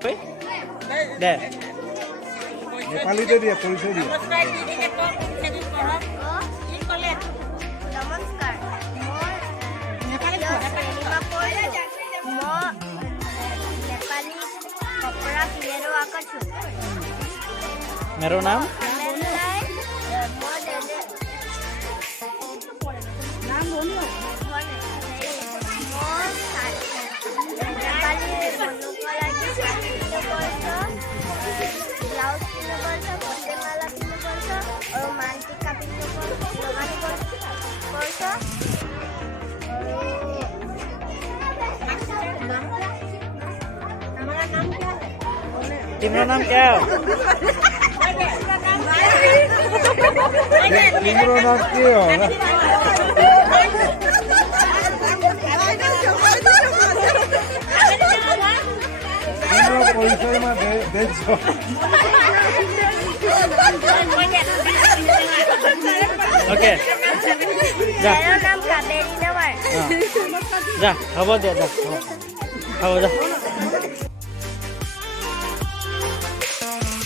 দে নেপালীতে দিয়া পৰিচয় দিয়া নমস্কাৰ মই নেপালী कपड़ा पियरो आकर छु मेरो नाम नाम बोलियो ब्लाउज और मानती का तुम्हारा नाम क्या है तिम्रो नाम के हो तिम्रो परिचयमा देख्छ ओके जा मेरा नाम काबेरी नवार जा खबर दे जा खबर जा